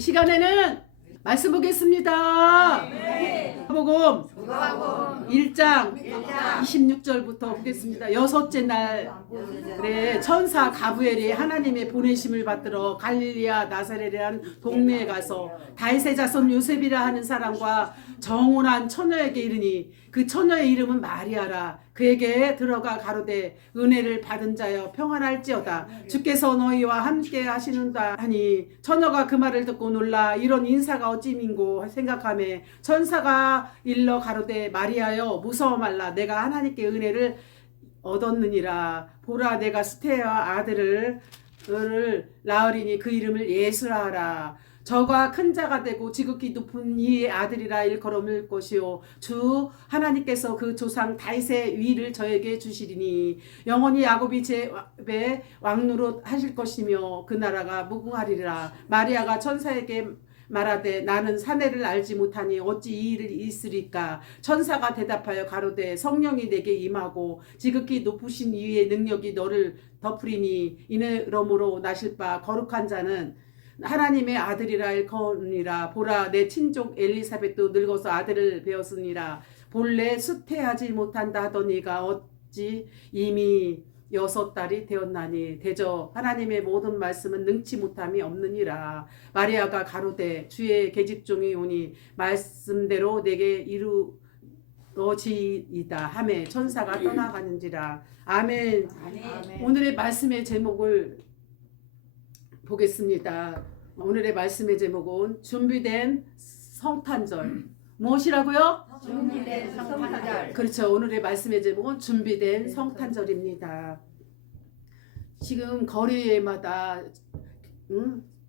시간에는 말씀 보겠습니다. 복음 1장 26절부터 보겠습니다. 여섯째 날에 천사 가브엘이 하나님의 보내심을 받들어 갈릴리아 나사렛이라는 동네에 가서 다윗의 자손 요셉이라 하는 사람과 정혼한 처녀에게 이르니 그 처녀의 이름은 마리아라. 그에게 들어가 가로되 은혜를 받은 자여 평안할지어다. 주께서 너희와 함께 하시는다 하니 처녀가 그 말을 듣고 놀라 이런 인사가 어찌민고 생각하매 천사가 일러 가로되 마리아여 무서워 말라. 내가 하나님께 은혜를 얻었느니라. 보라 내가 수태와 아들을 낳으리니 그 이름을 예수라 하라. 저가 큰 자가 되고 지극히 높은 이의 아들이라 일컬음을 것이요 주 하나님께서 그 조상 다윗의 위를 저에게 주시리니 영원히 야곱이 제 왕노릇 하실 것이며 그 나라가 무궁하리라. 마리아가 천사에게 말하되 나는 사내를 알지 못하니 어찌 이 일이 있으리까. 천사가 대답하여 가로되 성령이 내게 임하고 지극히 높으신 이의 능력이 너를 덮으리니 이러므로 나실 바 거룩한 자는 하나님의 아들이라 일컬으니라. 보라 내 친족 엘리사벳도 늙어서 아들을 배었으니라. 본래 수태하지 못한다 하더니가 어찌 이미 6달이 되었나니 대저 하나님의 모든 말씀은 능치 못함이 없느니라. 마리아가 가로되 주의 계집종이 오니 말씀대로 내게 이루어지이다 하매 천사가 떠나가는지라. 아멘. 아멘. 오늘의 말씀의 제목을 보겠습니다. 오늘의 말씀의 제목은 준비된 성탄절. 무엇이라고요? 준비된 성탄절. 그렇죠. 오늘의 말씀의 제목은 준비된 성탄절입니다. 지금 거리마다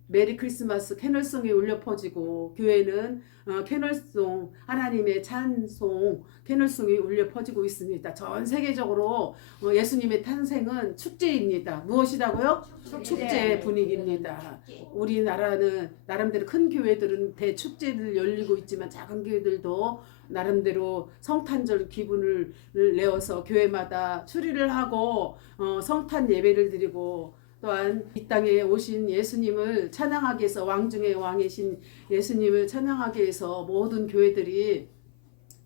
메리 크리스마스 캐널송이 울려 퍼지고 교회는 캐널송 하나님의 찬송 캐널송이 울려 퍼지고 있습니다. 전 세계적으로 예수님의 탄생은 축제입니다. 무엇이라고요? 축제 분위기입니다. 우리나라는 나름대로 큰 교회들은 대축제를 열리고 있지만 작은 교회들도 나름대로 성탄절 기분을 내어서 교회마다 추리를 하고 성탄 예배를 드리고 또한 이 땅에 오신 예수님을 찬양하기 위해서 왕 중의 왕이신 예수님을 찬양하기 위해서 모든 교회들이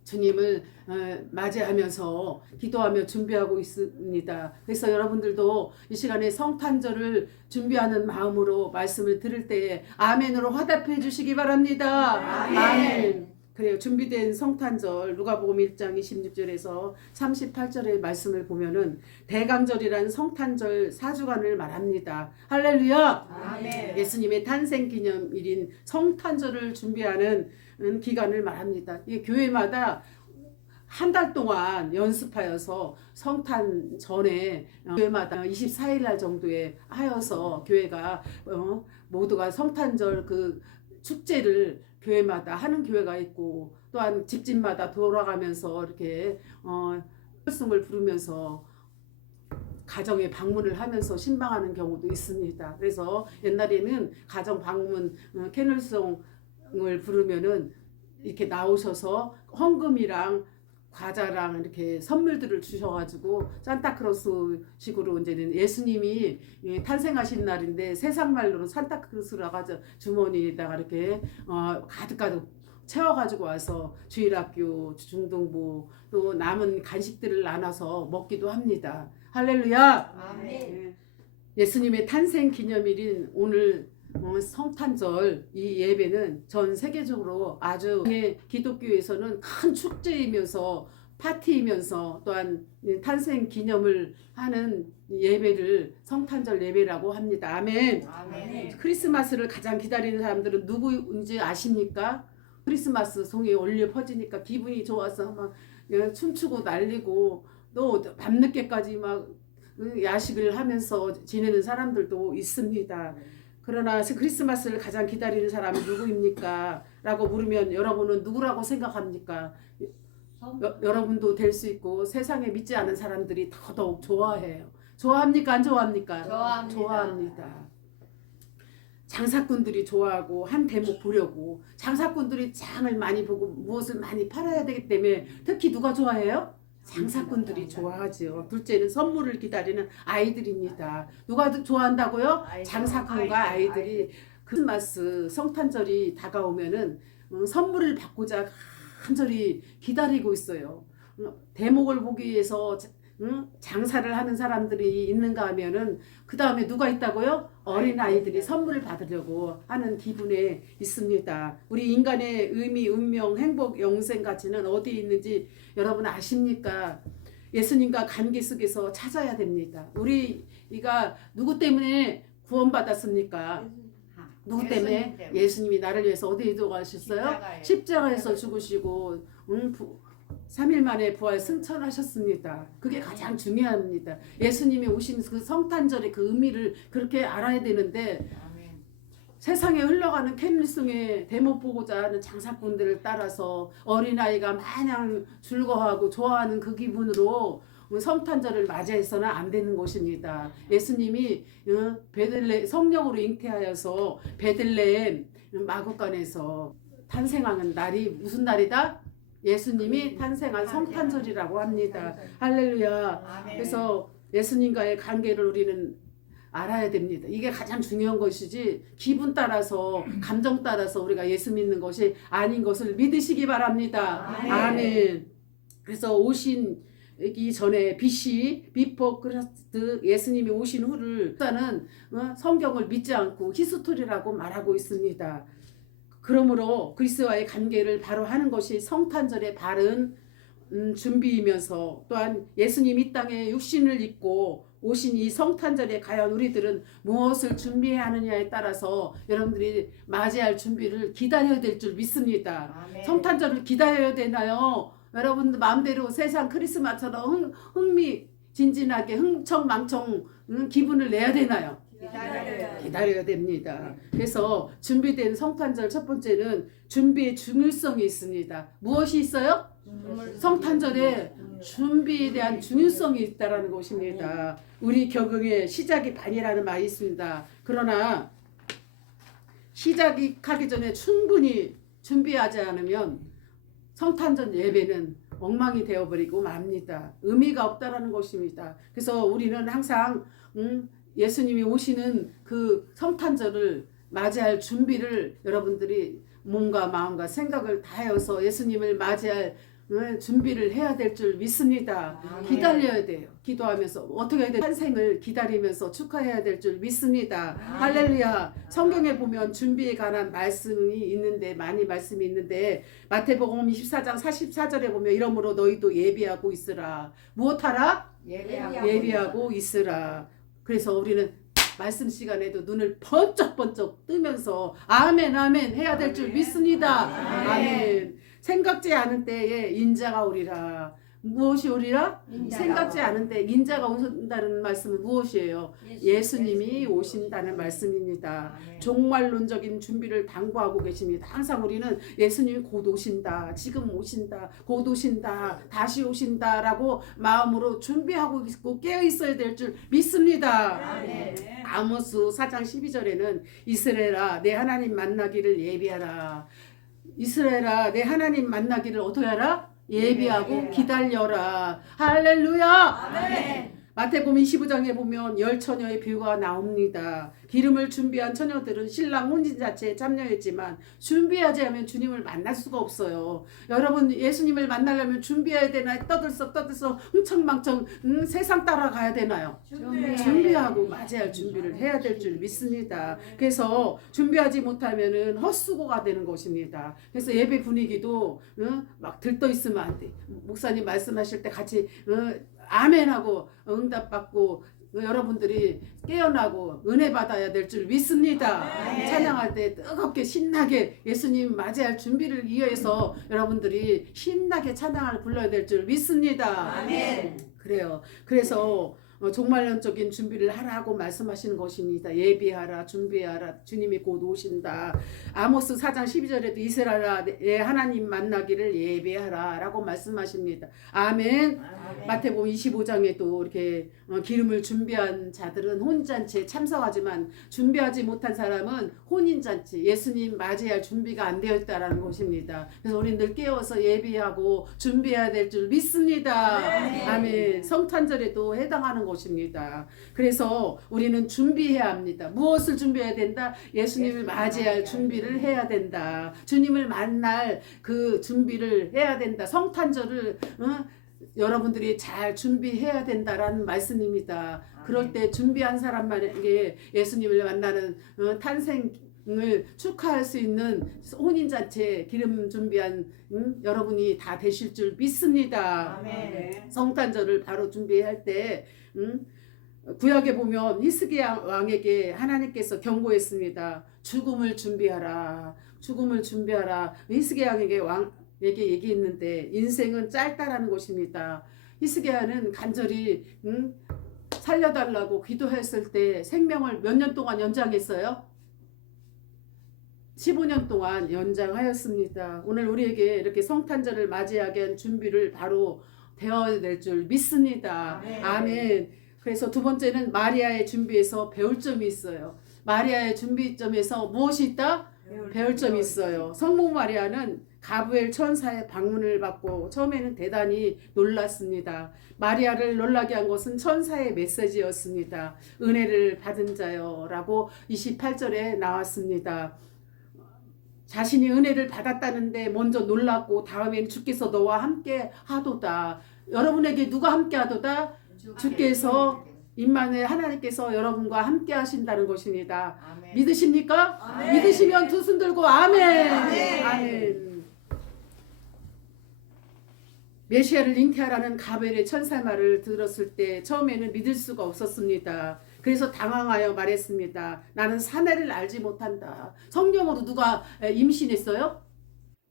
주님을 맞이하면서 기도하며 준비하고 있습니다. 그래서 여러분들도 이 시간에 성탄절을 준비하는 마음으로 말씀을 들을 때에 아멘으로 화답해 주시기 바랍니다. 아멘. 그래요. 준비된 성탄절 누가복음 1장 26절에서 38절의 말씀을 보면은 대강절이라는 성탄절 4주간을 말합니다. 할렐루야. 아멘. 예수님의 탄생 기념일인 성탄절을 준비하는 기간을 말합니다. 이 교회마다 한 달 동안 연습하여서 성탄 전에 교회마다 24일 날 정도에 하여서 교회가 모두가 성탄절 그 축제를 교회마다 하는 교회가 있고 또한 집집마다 돌아가면서 이렇게 성을 부르면서 가정에 방문을 하면서 신방하는 경우도 있습니다. 그래서 옛날에는 가정 방문 캐널송을 부르면은 이렇게 나오셔서 헌금이랑 과자랑 이렇게 선물들을 주셔가지고 산타크로스 식으로 이제는 예수님이 탄생하신 날인데 세상 말로는 산타크로스라고 하죠. 주머니에다가 이렇게 가득가득 채워가지고 와서 주일학교, 중등부 또 남은 간식들을 나눠서 먹기도 합니다. 할렐루야. 아멘. 예수님의 탄생 기념일인 오늘 성탄절 이 예배는 전 세계적으로 아주 기독교에서는 큰 축제이면서 파티이면서 또한 탄생 기념을 하는 예배를 성탄절 예배라고 합니다. 아멘. 아멘. 크리스마스를 가장 기다리는 사람들은 누구인지 아십니까? 크리스마스 송이 올려 퍼지니까 기분이 좋아서 막 춤추고 난리고 또 밤늦게까지 막 야식을 하면서 지내는 사람들도 있습니다. 그러나 크리스마스를 가장 기다리는 사람은 누구입니까? 라고 물으면 여러분은 누구라고 생각합니까? 여러분도 될 수 있고 세상에 믿지 않은 사람들이 더더욱 좋아해요. 좋아합니까? 안 좋아합니까? 좋아합니다. 장사꾼들이 좋아하고 한 대목 보려고 장사꾼들이 장을 많이 보고 무엇을 많이 팔아야 되기 때문에 특히 누가 좋아해요? 장사꾼들이 좋아하죠. 둘째는 선물을 기다리는 아이들입니다. 누가 좋아한다고요? 장사꾼과 아이들이 크리스마스 성탄절이 다가오면은 선물을 받고자 간절히 기다리고 있어요. 대목을 보기 위해서 장사를 하는 사람들이 있는가 하면은 그 다음에 누가 있다고요? 어린 아이들이 선물을 받으려고 하는 기분에 있습니다. 우리 인간의 의미, 운명, 행복, 영생 가치는 어디에 있는지 여러분 아십니까? 예수님과 관계 속에서 찾아야 됩니다. 우리가 누구 때문에 구원받았습니까? 누구 때문에? 예수님이 나를 위해서 어디에 들어가셨어요? 십자가에서 죽으시고 3일 만에 부활 승천하셨습니다. 그게 가장 중요합니다. 예수님이 오신 그 성탄절의 그 의미를 그렇게 알아야 되는데 세상에 흘러가는 캐롤송의 대목 보고자 하는 장사꾼들을 따라서 어린아이가 마냥 즐거워하고 좋아하는 그 기분으로 성탄절을 맞이해서는 안 되는 것입니다. 예수님이 베들레 성령으로 잉태하여서 베들레헴 마구간에서 탄생하는 날이 무슨 날이다? 예수님이 탄생한 성탄절이라고 합니다. 할렐루야. 그래서 예수님과의 관계를 우리는 알아야 됩니다. 이게 가장 중요한 것이지 기분 따라서 감정 따라서 우리가 예수 믿는 것이 아닌 것을 믿으시기 바랍니다. 아멘. 그래서 오신 이 전에 BC 비포 크리스트 예수님이 오신 후를 일단은 성경을 믿지 않고 히스토리라고 말하고 있습니다. 그러므로 그리스도와의 관계를 바로 하는 것이 성탄절의 바른 준비이면서 또한 예수님 이 땅에 육신을 입고 오신 이 성탄절에 과연 우리들은 무엇을 준비해야 하느냐에 따라서 여러분들이 맞이할 준비를 기다려야 될 줄 믿습니다. 아멘. 성탄절을 기다려야 되나요? 여러분들 마음대로 세상 크리스마스처럼 흥미진진하게 흥청망청 기분을 내야 되나요? 기다려야 됩니다. 그래서 준비된 성탄절 첫 번째는 준비의 중요성이 있습니다. 무엇이 있어요? 성탄절에 준비에 대한 중요성이 있다라는 것입니다. 우리 격응의 시작이 반이라는 말이 있습니다. 그러나 시작이 하기 전에 충분히 준비하지 않으면 성탄절 예배는 엉망이 되어버리고 맙니다. 의미가 없다라는 것입니다. 그래서 우리는 항상 예수님이 오시는 그 성탄절을 맞이할 준비를 여러분들이 몸과 마음과 생각을 다해서 예수님을 맞이할 준비를 해야 될 줄 믿습니다. 기다려야 돼요. 기도하면서 어떻게 해야 돼요? 탄생을 기다리면서 축하해야 될 줄 믿습니다. 할렐루야. 성경에 보면 준비에 관한 말씀이 있는데 많이 말씀이 있는데 마태복음 24장 44절에 보면 이러므로 너희도 예비하고 있으라. 무엇하라? 예비하고 있으라. 그래서 우리는 말씀 시간에도 눈을 번쩍번쩍 뜨면서 아멘 아멘 해야 될 줄 믿습니다. 아멘. 생각지 않은 때에 인자가 오리라. 무엇이 오리라? 생각지 않은 때 인자가 오신다는 말씀은 무엇이에요? 예수님이 오신다는 말씀입니다. 종말론적인 준비를 당부하고 계십니다. 항상 우리는 예수님이 곧 오신다, 지금 오신다, 곧 오신다, 다시 오신다라고 마음으로 준비하고 있고 깨어 있어야 될 줄 믿습니다. 아모스 4장 12절에는 이스라엘아 내 하나님 만나기를 예비하라. 이스라엘아 내 하나님 만나기를 어떻게 하라? 예비하고 기다려라. 할렐루야. 아멘. 마태복음 25장에 보면 열 처녀의 비유가 나옵니다. 기름을 준비한 처녀들은 신랑 혼인잔치에 참여했지만 준비하지 않으면 주님을 만날 수가 없어요. 여러분 예수님을 만나려면 준비해야 되나요? 떠들썩 흥청망청 세상 따라가야 되나요? 준비하고 맞이할 준비를 해야 될 줄 믿습니다. 그래서 준비하지 못하면은 헛수고가 되는 것입니다. 그래서 예배 분위기도 막 들떠 있으면 안 돼. 목사님 말씀하실 때 같이 아멘하고 응답받고 여러분들이 깨어나고 은혜 받아야 될 줄 믿습니다. 아멘. 찬양할 때 뜨겁게 신나게 예수님 맞이할 준비를 위해서 여러분들이 신나게 찬양을 불러야 될 줄 믿습니다. 아멘. 그래요. 그래서 종말론적인 준비를 하라고 말씀하시는 것입니다. 예비하라, 준비하라, 주님이 곧 오신다. 아모스 4장 12절에도 이스라엘아 내 하나님 만나기를 예비하라 라고 말씀하십니다. 아멘. 마태복음 25장에도 이렇게 기름을 준비한 자들은 혼인잔치에 참석하지만 준비하지 못한 사람은 혼인잔치 예수님 맞이할 준비가 안 되어 있다라는 것입니다. 그래서 우리는 늘 깨워서 예비하고 준비해야 될 줄 믿습니다. 아멘. 성탄절에도 해당하는 것입니다. 그래서 우리는 준비해야 합니다. 무엇을 준비해야 된다? 예수님을 맞이할 준비를 해야 된다. 주님을 만날 그 준비를 해야 된다. 성탄절을 여러분들이 잘 준비해야 된다라는 말씀입니다. 그럴 때 준비한 사람만에게 예수님을 만나는 탄생을 축하할 수 있는 혼인잔치 기름 준비한 여러분이 다 되실 줄 믿습니다. 아멘. 성탄절을 바로 준비할 때 구약에 보면 히스기야 왕에게 하나님께서 경고했습니다. 죽음을 준비하라. 죽음을 준비하라. 히스기야 왕에게 얘기했는데 인생은 짧다라는 것입니다. 히스기야는 간절히 살려달라고 기도했을 때 생명을 몇 년 동안 연장했어요? 15년 동안 연장하였습니다. 오늘 우리에게 이렇게 성탄절을 맞이하게 한 준비를 바로 되어야 될 줄 믿습니다. 아멘. 그래서 두 번째는 마리아의 준비에서 배울 점이 있어요. 마리아의 준비점에서 무엇이 있다? 배울 점이 있어요. 성모 마리아는 가브엘 천사의 방문을 받고 처음에는 대단히 놀랐습니다. 마리아를 놀라게 한 것은 천사의 메시지였습니다. 은혜를 받은 자여 라고 28절에 나왔습니다. 자신이 은혜를 받았다는데 먼저 놀랐고 다음엔 주께서 너와 함께 하도다. 여러분에게 누가 함께 하도다? 주께서 임마누엘 하나님께서 여러분과 함께 하신다는 것입니다. 아멘. 믿으십니까? 아멘. 믿으시면 두 손 들고 아멘. 아멘. 아멘. 메시아를 잉태하라는 가벨의 천사 말을 들었을 때 처음에는 믿을 수가 없었습니다. 그래서 당황하여 말했습니다. 나는 사내를 알지 못한다. 성령으로 누가 임신했어요?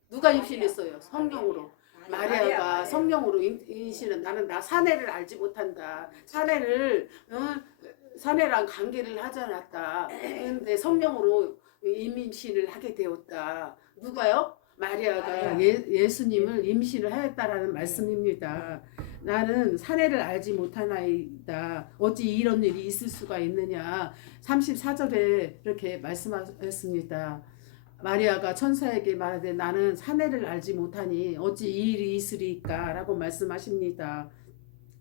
누가 임신했어요? 성령으로. 마리아가 성령으로 임신은 나는 사내를 알지 못한다. 사내랑 관계를 하지 않았다. 그런데 성령으로 임신을 하게 되었다. 누가요? 마리아가 예수님을 임신을 하였다라는 말씀입니다. 나는 사내를 알지 못하나이다. 어찌 이런 일이 있을 수가 있느냐. 34절에 이렇게 말씀하셨습니다. 마리아가 천사에게 말하되 나는 사내를 알지 못하니 어찌 이 일이 있으리까 라고 말씀하십니다.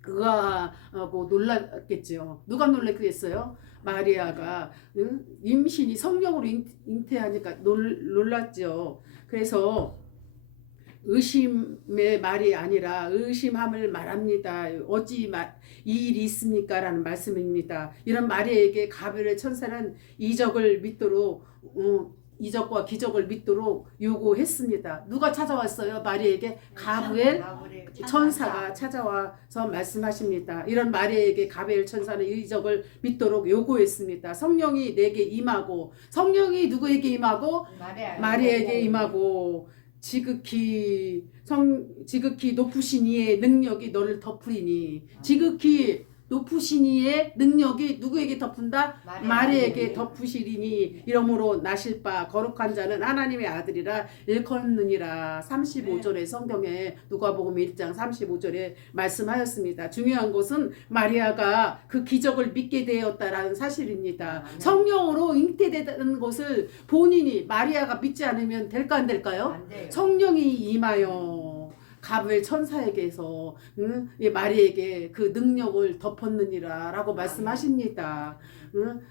그가 하고 놀랐겠죠. 누가 놀랐겠어요? 마리아가 임신이 성령으로 잉태하니까 놀랐죠. 그래서 의심의 말이 아니라 의심함을 말합니다. 어찌 이 일이 있습니까? 라는 말씀입니다. 이런 마리아에게 가벨의 천사는 이적을 믿도록 이적과 기적을 믿도록 요구했습니다. 누가 찾아왔어요? 마리아에게 가브엘 천사가 찾아와서 말씀하십니다. 이런 마리아에게 가벨 천사는 이적을 믿도록 요구했습니다. 성령이 내게 임하고 성령이 누구에게 임하고 마리아에게 임하고 지극히 높으신 이의 능력이 너를 덮으리니 지극히 높으신 이의 능력이 누구에게 덮은다? 마리아에게 덮으시리니 이러므로 나실 바 거룩한 자는 하나님의 아들이라 일컫느니라. 35절의 성경에 누가복음 1장 35절에 말씀하였습니다. 중요한 것은 마리아가 그 기적을 믿게 되었다라는 사실입니다. 성령으로 잉태되는 것을 본인이 마리아가 믿지 않으면 될까 안 될까요? 성령이 임하여 가브엘 천사에게서 마리에게 그 능력을 덮었느니라 라고 말씀하십니다.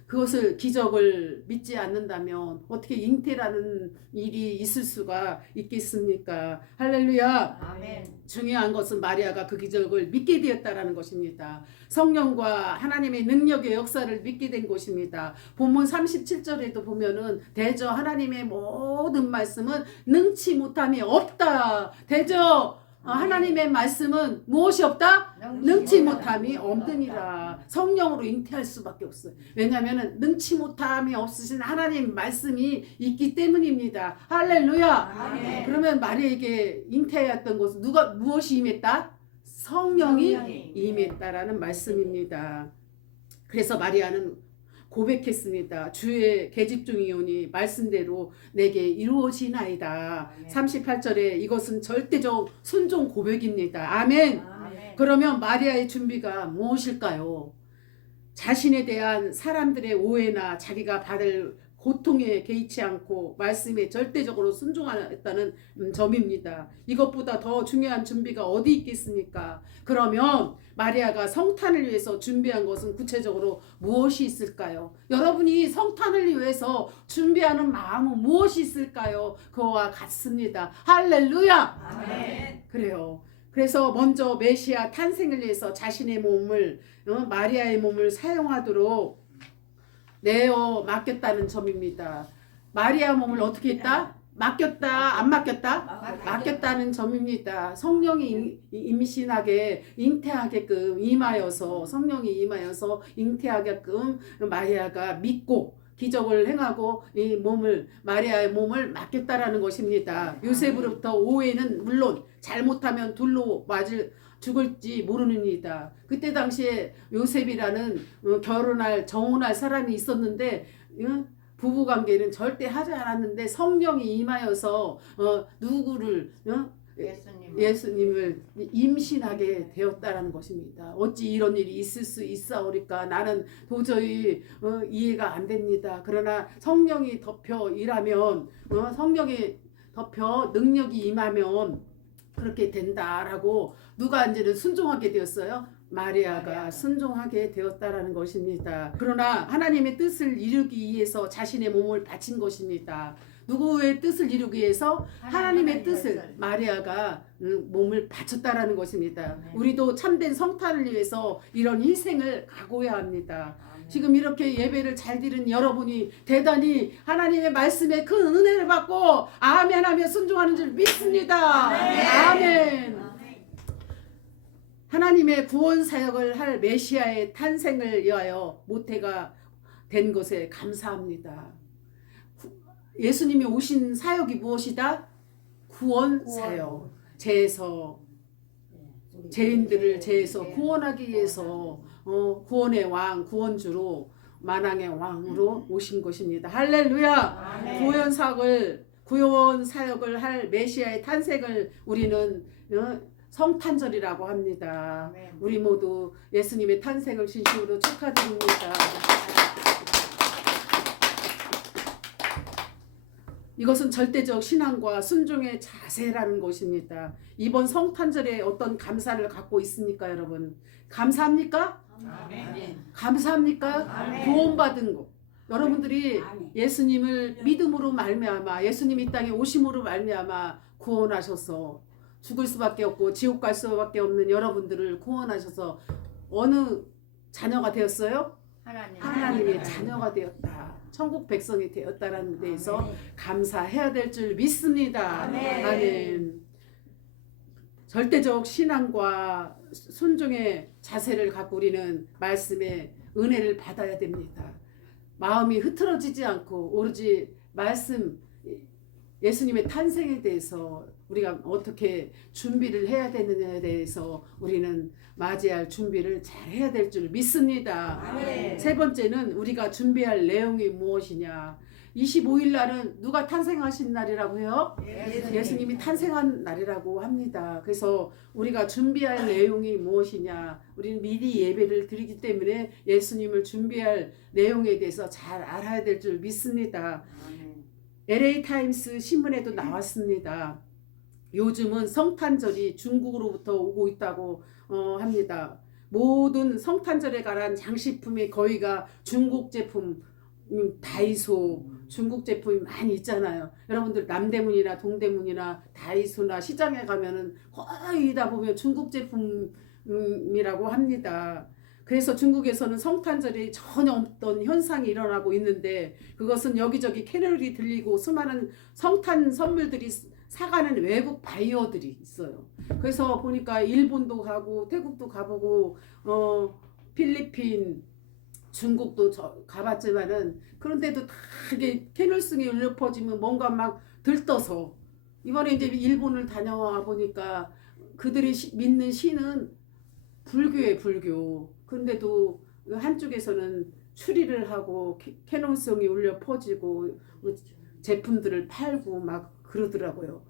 그것을 기적을 믿지 않는다면 어떻게 잉태라는 일이 있을 수가 있겠습니까? 할렐루야. 아멘. 중요한 것은 마리아가 그 기적을 믿게 되었다라는 것입니다. 성령과 하나님의 능력의 역사를 믿게 된 것입니다. 본문 37절에도 보면은 대저 하나님의 모든 말씀은 능치 못함이 없다. 대저 하나님의 말씀은 무엇이 없다? 능치 못함이 없느니라. 성령으로 잉태할 수밖에 없어요. 왜냐하면 능치 못함이 없으신 하나님 말씀이 있기 때문입니다. 할렐루야. 아멘. 그러면 마리아에게 잉태하였던 것은 무엇이 임했다? 성령이 임했다라는 말씀입니다. 그래서 마리아는 고백했습니다. 주의 계집종이오니 말씀대로 내게 이루어지나이다. 38절에 이것은 절대적 순종 고백입니다. 아멘. 그러면 마리아의 준비가 무엇일까요? 자신에 대한 사람들의 오해나 자기가 받을 고통에 개의치 않고 말씀에 절대적으로 순종하였다는 점입니다. 이것보다 더 중요한 준비가 어디 있겠습니까? 그러면 마리아가 성탄을 위해서 준비한 것은 구체적으로 무엇이 있을까요? 여러분이 성탄을 위해서 준비하는 마음은 무엇이 있을까요? 그와 같습니다. 할렐루야! 아멘. 그래요. 그래서 먼저 메시아 탄생을 위해서 자신의 몸을 마리아의 몸을 사용하도록 내어 맡겼다는 점입니다. 마리아 몸을 어떻게 했다? 맡겼다? 안 맡겼다? 맡겼다는 점입니다. 성령이 임신하게 잉태하게끔 임하여서 성령이 임하여서 잉태하게끔 마리아가 믿고 기적을 행하고 이 몸을 마리아의 몸을 맡겼다라는 것입니다. 요셉으로부터 오해는 물론 잘못하면 둘로 맞을 죽을지 모르는이다. 그때 당시에 요셉이라는 결혼할 정혼할 사람이 있었는데 부부관계는 절대 하지 않았는데 성령이 임하여서 누구를 예수님을 임신하게 되었다라는 것입니다. 어찌 이런 일이 있을 수 있사오리까? 나는 도저히 이해가 안 됩니다. 그러나 성령이 덮여 일하면 성령이 덮여 능력이 임하면 그렇게 된다라고 누가 이제는 순종하게 되었어요? 마리아가 순종하게 되었다라는 것입니다. 그러나 하나님의 뜻을 이루기 위해서 자신의 몸을 바친 것입니다. 누구의 뜻을 이루기 위해서? 하나님의 뜻을 마리아가 몸을 바쳤다라는 것입니다. 우리도 참된 성탄을 위해서 이런 희생을 각오해야 합니다. 지금 이렇게 예배를 잘 드린 여러분이 대단히 하나님의 말씀에 큰 은혜를 받고 아멘 하며 순종하는 줄 믿습니다. 아멘. 하나님의 구원 사역을 할 메시아의 탄생을 위하여 모태가 된 것에 감사합니다. 예수님이 오신 사역이 무엇이다? 구원 사역. 죄에서 죄인들을 죄에서 구원하기 위해서 구원의 왕, 구원주로 만왕의 왕으로 오신 것입니다. 할렐루야. 구원 사역을 할 메시아의 탄생을 우리는 성탄절이라고 합니다. 우리 모두 예수님의 탄생을 진심으로 축하드립니다. 이것은 절대적 신앙과 순종의 자세라는 것입니다. 이번 성탄절에 어떤 감사를 갖고 있습니까, 여러분? 감사합니까? 아멘. 감사합니까? 아멘. 구원받은 거. 여러분들이 예수님을 믿음으로 말미암아 예수님 이 땅에 오심으로 말미암아 구원하셔서 죽을 수밖에 없고 지옥 갈 수밖에 없는 여러분들을 구원하셔서 어느 자녀가 되었어요? 하나님의 자녀가 되었다. 천국 백성이 되었다라는 데에서 감사해야 될 줄 믿습니다. 아멘. 절대적 신앙과 순종의 자세를 갖고 우리는 말씀의 은혜를 받아야 됩니다. 마음이 흐트러지지 않고 오로지 말씀 예수님의 탄생에 대해서 우리가 어떻게 준비를 해야 되느냐에 대해서 우리는 맞이할 준비를 잘 해야 될 줄 믿습니다. 아멘. 세 번째는 우리가 준비할 내용이 무엇이냐. 25일 날은 누가 탄생하신 날이라고 해요? 예수님이 탄생한 날이라고 합니다. 그래서 우리가 준비할 내용이 무엇이냐. 우리는 미리 예배를 드리기 때문에 예수님을 준비할 내용에 대해서 잘 알아야 될 줄 믿습니다. LA 타임스 신문에도 나왔습니다. 요즘은 성탄절이 중국으로부터 오고 있다고 합니다. 모든 성탄절에 관한 장식품의 거의가 중국 제품, 다이소 중국 제품이 많이 있잖아요. 여러분들 남대문이나 동대문이나 다이소나 시장에 가면은 거의 다 보면 중국 제품이라고 합니다. 그래서 중국에서는 성탄절이 전혀 없던 현상이 일어나고 있는데 그것은 여기저기 캐럴이 들리고 수많은 성탄 선물들이 사가는 외국 바이어들이 있어요. 그래서 보니까 일본도 가고 태국도 가보고 필리핀 중국도 가봤지만은 그런데도 다 이게 캐럴송이 울려 퍼지면 뭔가 막 들떠서 이번에 이제 일본을 다녀와 보니까 그들이 믿는 신은 불교예요, 불교. 그런데도 한쪽에서는 추리를 하고 캐논송이 울려 퍼지고 제품들을 팔고 막 그러더라고요.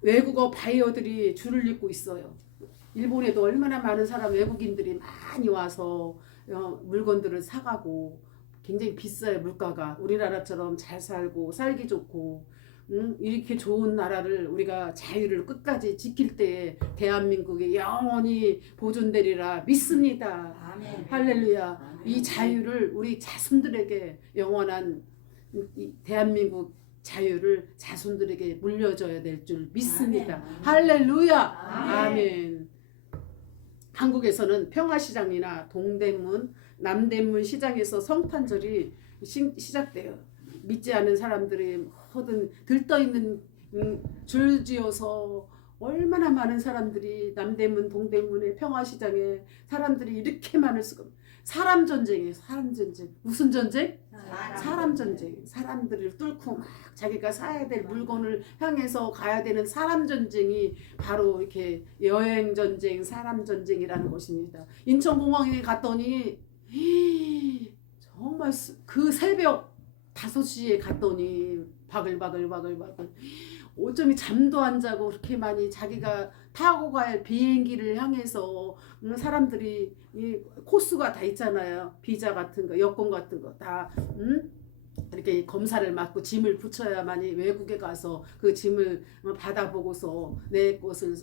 외국어 바이어들이 줄을 잇고 있어요. 일본에도 얼마나 많은 외국인들이 많이 와서 물건들을 사가고 굉장히 비싸요. 물가가 우리나라처럼 잘 살고 살기 좋고 이렇게 좋은 나라를 우리가 자유를 끝까지 지킬 때에 대한민국이 영원히 보존되리라 믿습니다. 아멘. 할렐루야. 이 자유를 우리 자손들에게 영원한 이 대한민국 자유를 자손들에게 물려줘야 될 줄 믿습니다. 아멘. 할렐루야. 아멘. 아멘. 한국에서는 평화시장이나 동대문, 남대문 시장에서 성탄절이 시작돼요. 믿지 않는 사람들이 모든 들떠있는 줄지어서 얼마나 많은 사람들이 남대문, 동대문의 평화시장에 사람들이 이렇게 많을 수가. 사람 전쟁이에요. 사람 전쟁. 무슨 전쟁? 사람 전쟁. 사람들을 뚫고 막 자기가 사야 될 물건을 향해서 가야 되는 사람 전쟁이 바로 이렇게 여행 전쟁, 사람 전쟁이라는 것입니다. 인천공항에 갔더니 정말 그 새벽 5시에 갔더니 바글바글 어쩌면 잠도 안 자고 그렇게 많이 자기가 타고 갈 비행기를 향해서 사람들이 이 코스가 다 있잖아요. 비자 같은 거, 여권 같은 거 다 이렇게 검사를 맡고 짐을 붙여야만이 외국에 가서 그 짐을 받아보고서 내 것을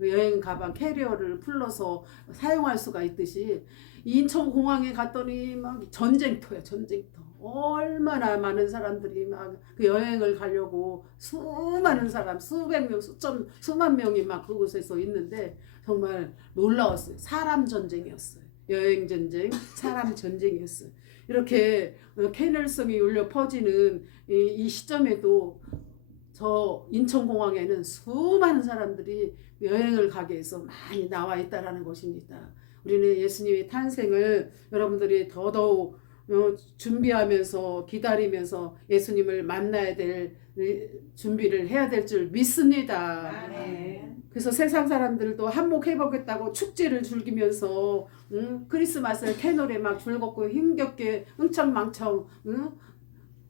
여행 가방 캐리어를 풀러서 사용할 수가 있듯이 인천공항에 갔더니 막 전쟁터야. 얼마나 많은 사람들이 막 그 여행을 가려고 수많은 사람, 수백 명, 수만 명이 막 그곳에서 있는데 정말 놀라웠어요. 사람 전쟁이었어요. 여행 전쟁, 사람 전쟁이었어요. 이렇게 캐널성이 울려 퍼지는 이 시점에도 저 인천공항에는 수많은 사람들이 여행을 가게 해서 많이 나와 있다라는 것입니다. 우리는 예수님의 탄생을 여러분들이 더더욱 준비하면서 기다리면서 예수님을 만나야 될 준비를 해야 될 줄 믿습니다. 아멘. 그래서 세상 사람들도 한몫해보겠다고 축제를 즐기면서 크리스마스를 캐널에 막 즐겁고 힘겹게 흥청망청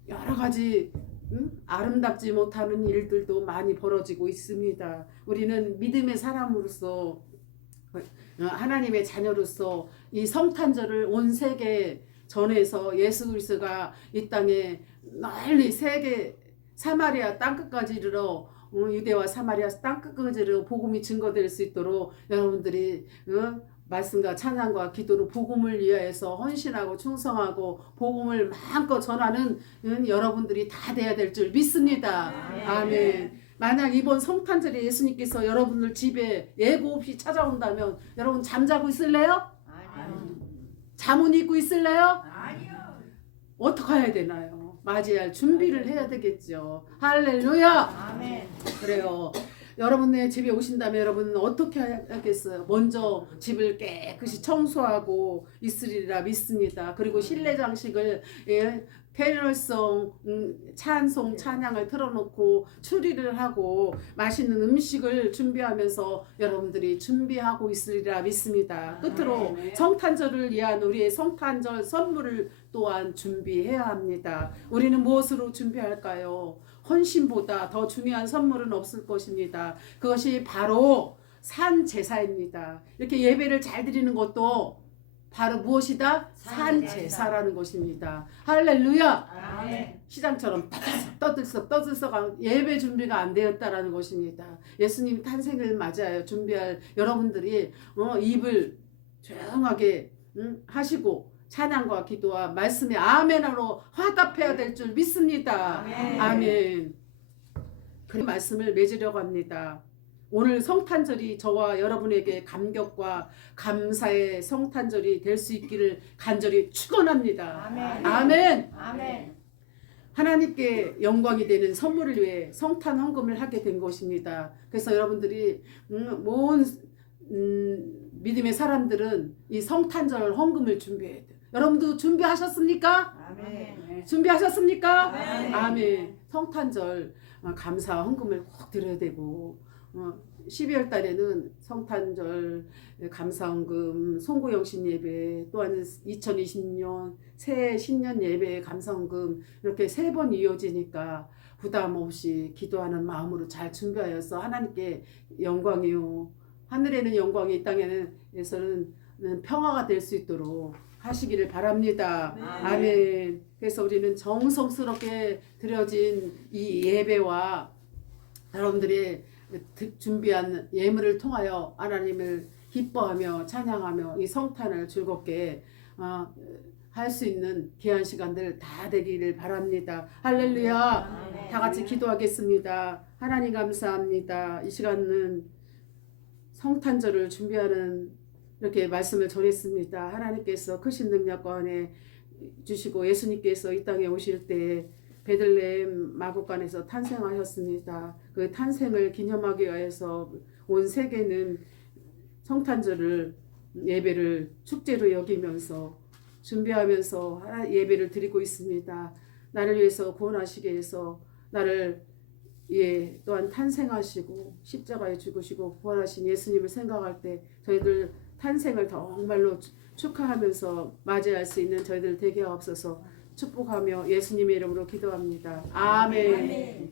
여러 가지 아름답지 못하는 일들도 많이 벌어지고 있습니다. 우리는 믿음의 사람으로서 하나님의 자녀로서 이 성탄절을 온 세계 전해서 예수 그리스도가 이 땅에 널리 세계 사마리아 땅끝까지 이르러 유대와 사마리아 땅끝까지 이르러 복음이 증거될 수 있도록 여러분들이 말씀과 찬양과 기도로 복음을 위하여서 헌신하고 충성하고 복음을 마음껏 전하는 여러분들이 다 돼야 될 줄 믿습니다. 아멘. 만약 이번 성탄절에 예수님께서 여러분들 집에 예고 없이 찾아온다면 여러분 잠자고 있을래요? 아니요. 잠은 입고 있을래요? 아니요. 어떻게 해야 되나요? 맞이할 준비를 해야 되겠죠. 할렐루야. 아멘. 그래요. 여러분의 집에 오신다면 여러분은 어떻게 하겠어요? 먼저 집을 깨끗이 청소하고 있으리라 믿습니다. 그리고 실내 장식을 캐럴송 찬송 찬양을 틀어놓고 추리를 하고 맛있는 음식을 준비하면서 여러분들이 준비하고 있으리라 믿습니다. 끝으로 성탄절을 위한 우리의 성탄절 선물을 또한 준비해야 합니다. 우리는 무엇으로 준비할까요? 헌신보다 더 중요한 선물은 없을 것입니다. 그것이 바로 산 제사입니다. 이렇게 예배를 잘 드리는 것도 바로 무엇이다? 산 제사라는 것입니다. 할렐루야. 아멘. 시장처럼 떠들썩 예배 준비가 안 되었다라는 것입니다. 예수님 탄생을 맞아요. 준비할 여러분들이 입을 조용하게 하시고 찬양과 기도와 말씀의 아멘으로 화답해야 될 줄 믿습니다. 아멘. 아멘. 그 말씀을 맺으려고 합니다. 오늘 성탄절이 저와 여러분에게 감격과 감사의 성탄절이 될 수 있기를 간절히 축원합니다. 아멘. 아멘. 아멘. 하나님께 영광이 되는 선물을 위해 성탄 헌금을 하게 된 것입니다. 그래서 여러분들이 모든 믿음의 사람들은 이 성탄절 헌금을 준비해야 돼요. 여러분도 준비하셨습니까? 아멘. 준비하셨습니까? 아멘. 아멘. 성탄절 감사 헌금을 꼭 드려야 되고 12월 달에는 성탄절 감사헌금 송구영신 예배 또한 2020년 새해 신년 예배 감사헌금 이렇게 3번 이어지니까 부담 없이 기도하는 마음으로 잘 준비하여서 하나님께 영광이요 하늘에는 영광이 이 땅에서는 평화가 될 수 있도록 하시기를 바랍니다. 아멘. 그래서 우리는 정성스럽게 드려진 이 예배와 여러분들이 준비한 예물을 통하여 하나님을 기뻐하며 찬양하며 이 성탄을 즐겁게 할 수 있는 귀한 시간들 다 되기를 바랍니다. 할렐루야. 다 같이 기도하겠습니다. 하나님 감사합니다. 이 시간은 성탄절을 준비하는 이렇게 말씀을 전했습니다. 하나님께서 크신 능력과 은혜 주시고 예수님께서 이 땅에 오실 때 베들레헴 마구간에서 탄생하셨습니다. 그 탄생을 기념하기 위해서 온 세계는 성탄절을 예배를 축제로 여기면서 준비하면서 예배를 드리고 있습니다. 나를 위해서 구원하시기 위해서 나를 또한 탄생하시고 십자가에 죽으시고 구원하신 예수님을 생각할 때 저희들 탄생을 정말로 축하하면서 맞이할 수 있는 저희들 되게 하옵소서. 축복하며 예수님의 이름으로 기도합니다. 아멘.